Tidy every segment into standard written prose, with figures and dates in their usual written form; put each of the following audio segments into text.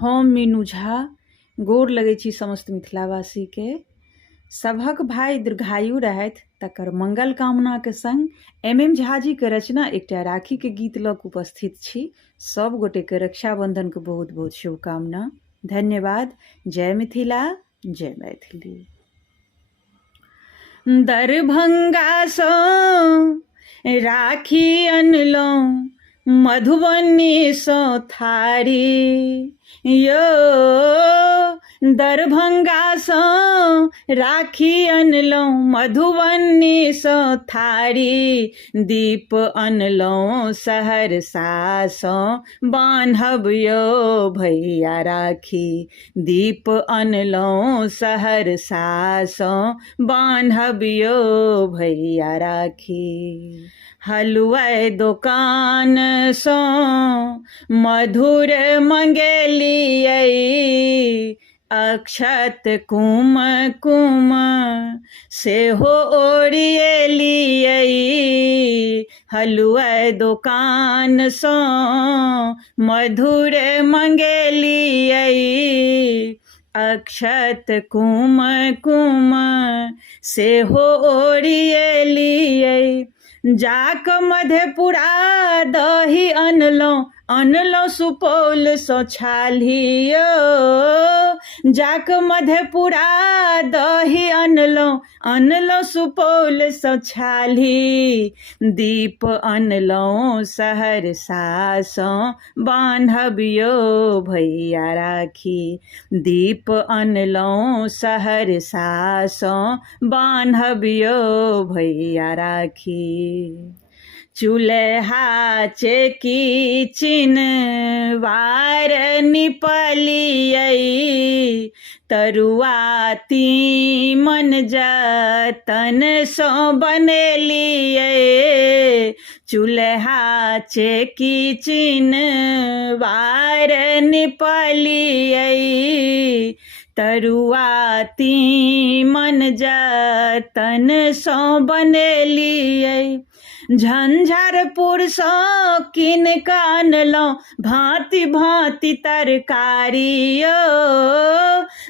हम मीनू झा गोर लगै छी समस्त मिथिलावासी के। सभक भाई दीर्घायु रहथि तकर मंगल कामना के संग एम झा जी के रचना एकटा राखी के गीत लऽ कऽ उपस्थित छी। सब गोटे के रक्षाबंधन के बहुत बहुत शुभकामना। धन्यवाद। जय मिथिला, जय मैथिली। दरभंगा सँ राखी अनलहुँ, मधुबनी सँ थारी यो। दरभंगा सँ राखी अनलहुँ, मधुबनी सँ थारी। दीप अनलहुँ सहरसा सँ, बान्हब यौ भैया राखी। दीप अनलहुँ सहरसा सँ, बान्हब यौ भैया राखी। हलुआइ दोकान सँ मधुर मंगेलियै, अक्षत कुमकुम सेहो ओरिएलियै। हलुआइ दोकान सँ मधुर मंगेलियै, अक्षत कुमकुम सेहो ओरिएलियै। जाक मधेपुरा दही अनलहुँ सुपौल सँ छाल्ही यौ। जाक मधेपुरा दही अनलहुँ सुपौल सँ छाल्ही। दीप अनलहुँ सहरसा सँ, बान्हब यौ भैया राखी। दीप अनलहुँ सहरसा सँ, बान्हब यौ भैया राखी। चूल्हा चेकी चिन्हवार निपलियै, तरुआ तीमन जतन सँ बनेलियै। चूल्हा चेकी चिन्हवार निपलियै, तरुआ तीमन जतन सँ बनेलियै। झंझारपुर सँ कीन कऽ अनलहुँ, भांति भांति तरकारी यौ।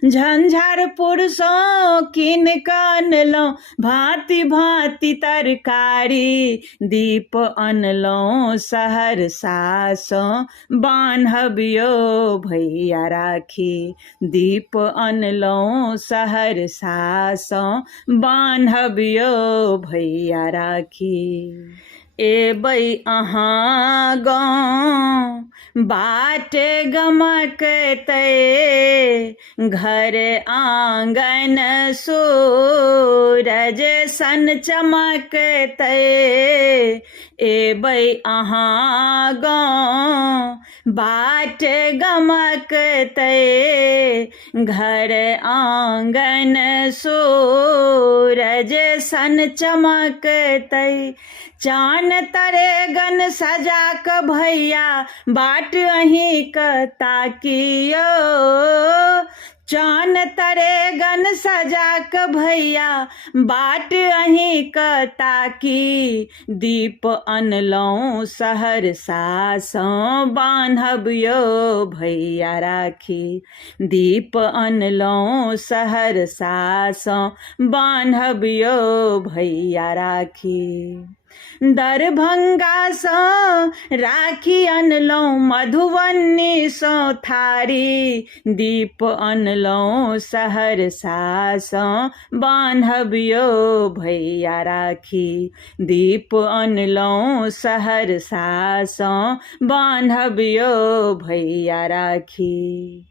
झंझारपुर सँ कीन कऽ अनलहुँ, भांति भांति तरकारी। दीप अनलहुँ सहरसा सँ, बान्हब यौ भैया राखी। दीप अनलहुँ सहरसा सँ, बान्हब यौ भैया राखी। एबै अहाँ गाँव बाट गमकतै, घर आंगन सूरज सन चमकतै। एबै अहाँ गाँव बाट गमकतै, घर आंगन सूरज सन चमकतै। चान तरे गन सजा क भैया बाट अहींक ताकियो। चान तरे गन सजा क भैया बाट अहींक ताकी। दीप अनलहुँ सहरसा सँ, बान्हब यौ भैया राखी। दीप अनलहुँ सहरसा सँ, बान्हब यौ भैया राखी। दरभंगा सँ राखी अनलहुँ, मधुबनी सँ थारी। दीप अनलहुँ सहरसा सँ, बान्हब यौ भैया राखी। दीप अनलहुँ सहरसा सँ, बान्हब यौ भैया राखी।